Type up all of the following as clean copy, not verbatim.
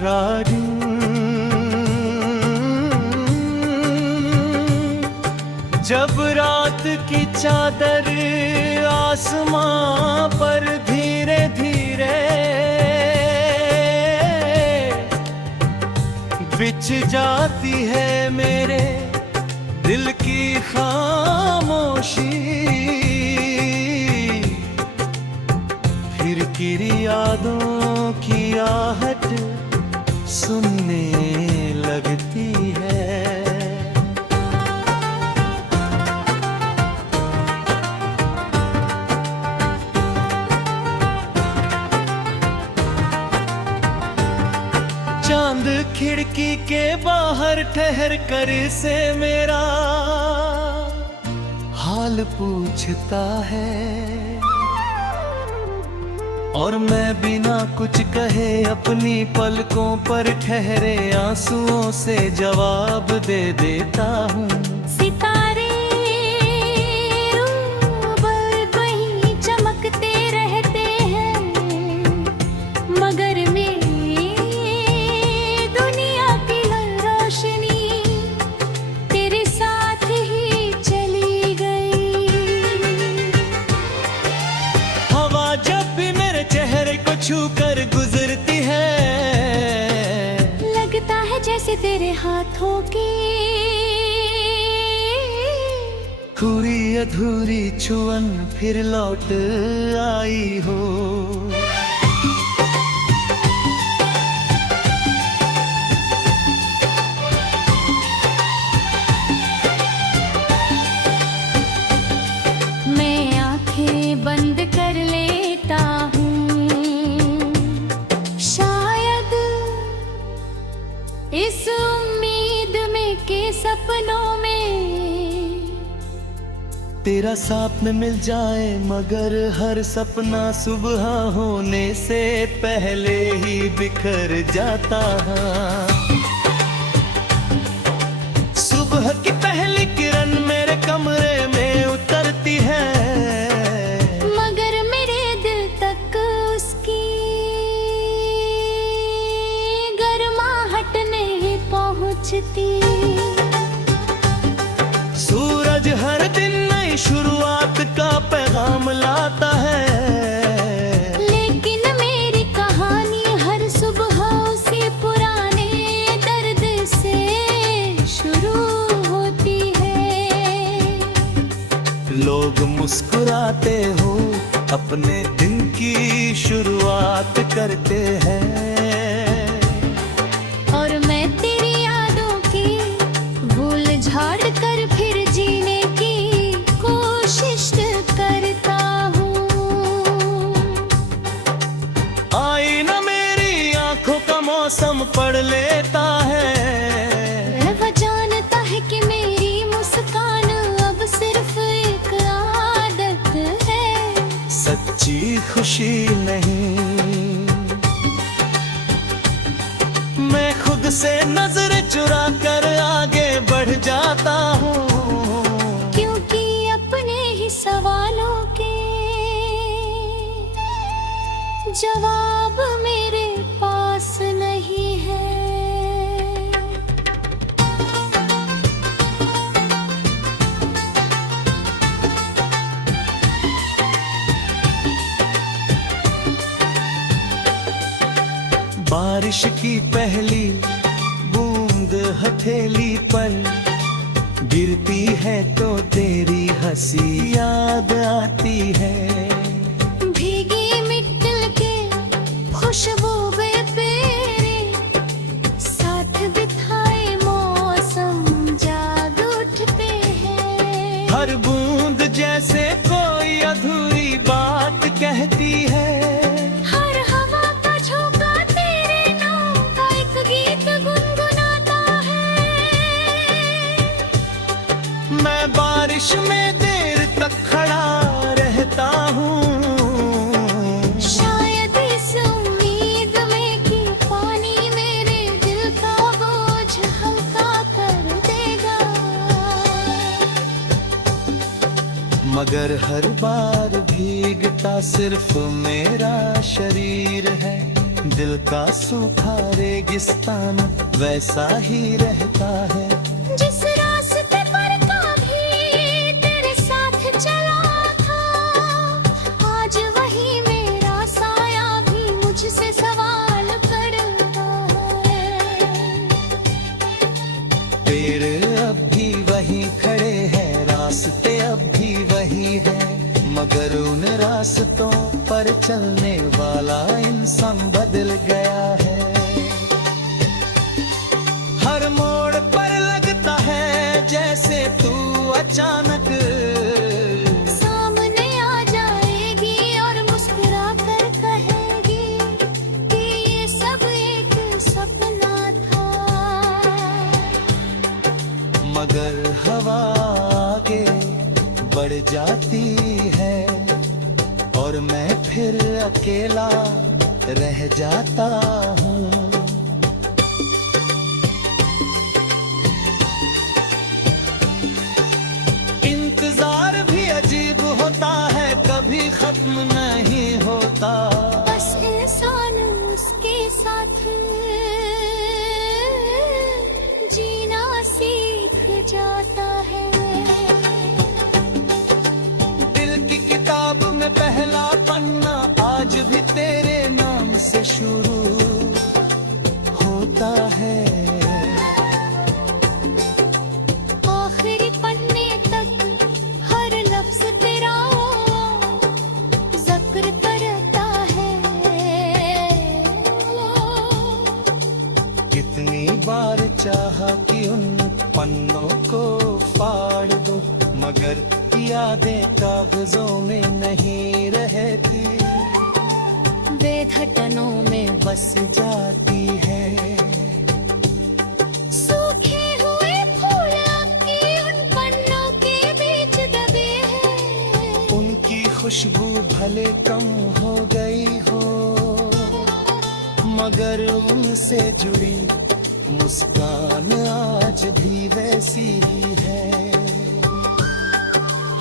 राजू जब रात की चादर आसमां पर धीरे धीरे बिछ जाती है मेरे दिल की खामोशी, फिर किरी यादों की आहट सुनने लगती है। चांद खिड़की के बाहर ठहर कर से मेरा हाल पूछता है, और मैं बिना कुछ कहे अपनी पलकों पर ठहरे आंसुओं से जवाब दे देता हूँ। सितारे ऊपर कहीं चमकते रहते हैं, मगर मेरी दुनिया की हर रोशनी तेरे साथ ही चली गई। हवा जब भी मेरे चेहरे को छू कर गुजरती है, लगता है जैसे तेरे हाथों की पूरी अधूरी छुअन फिर लौट आई हो। मैं आंखें बंद कर लेता हूँ, शायद इस उम्मीद में के सपनों में तेरा साथ में मिल जाए, मगर हर सपना सुबह होने से पहले ही बिखर जाता है। सुबह की पहली किरण मेरे कमरे में उतरती है, मगर मेरे दिल तक उसकी गर्माहट नहीं पहुंचती। सूरज हर दिन नई शुरुआत का पैगाम लाता है, लेकिन मेरी कहानी हर सुबह उसी पुराने दर्द से शुरू होती है। लोग मुस्कुराते हो अपने दिन की शुरुआत करते हैं, और मैं तेरी यादों की भूल झाड़ कर फिर जीने की कोशिश करता हूँ। आईना मेरी आंखों का मौसम पढ़ लेता है, वह जानता है कि मेरी मुस्कान अब सिर्फ एक आदत है, सच्ची खुशी नहीं। मैं खुद से नजर चुरा कर आगे बढ़ जाता हूँ, क्योंकि अपने ही सवालों के जवाब मेरे पास नहीं है। बारिश की पहली बूंद हथेली पर गिरती है तो तेरी हंसी याद आती है। भीगी मिट्टी के खुशबू तेरे साथ बिताए मौसम जाग उठते हैं। हर बूंद जैसे कोई अधूरी बात कहती है, हर हवा का झोंका तेरे नाम का एक गीत गुनगुनाता है। मैं बारिश में देर तक खड़ा रहता हूँ, शायद इस उम्मीद में कि पानी मेरे दिल का बोझ हल्का कर देगा, मगर हर बार भीगता सिर्फ मेरा शरीर है। दिल का सूखा रेगिस्तान वैसा ही रहता है। जिस रास्ते पर कभी तेरे साथ चला था, आज वही मेरा साया भी मुझसे सवाल करता है। पेड़ अब भी वही खड़े हैं, रास्ते अब भी वही है, मगर उन रास्तों पर चलने वाला इंसान बदल गया है। हर मोड़ पर लगता है जैसे तू अचानक सामने आ जाएगी और मुस्कुरा कर कहेगी कि ये सब एक सपना था। मगर हवा आगे बढ़ जाती है और मैं फिर अकेला रह जाता हूँ। इंतजार भी अजीब होता है, कभी खत्म नहीं होता। बस इंसान उसके साथ जीना सीख जाता है। दिल की किताब में पहला पन्ना आज भी तेरे नाम से शुरू होता है। आखिरी पन्ने तक हर लफ्ज तेरा जिक्र करता है। कितनी बार चाहा कि उन पन्नों को फाड़ दूं, मगर यादें कागजों में नहीं रहती, बेधड़कनों में बस जाती है। सूखे हुए फूल आपकी उन पन्नों के बीच दबे हैं। उनकी खुशबू भले कम हो गई हो, मगर उनसे जुड़ी मुस्कान आज भी वैसी ही है।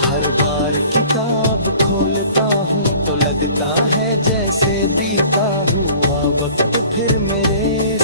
हर बार किताब खोलता हूँ तो लगता है जैसे बीता हुआ वक्त फिर मेरे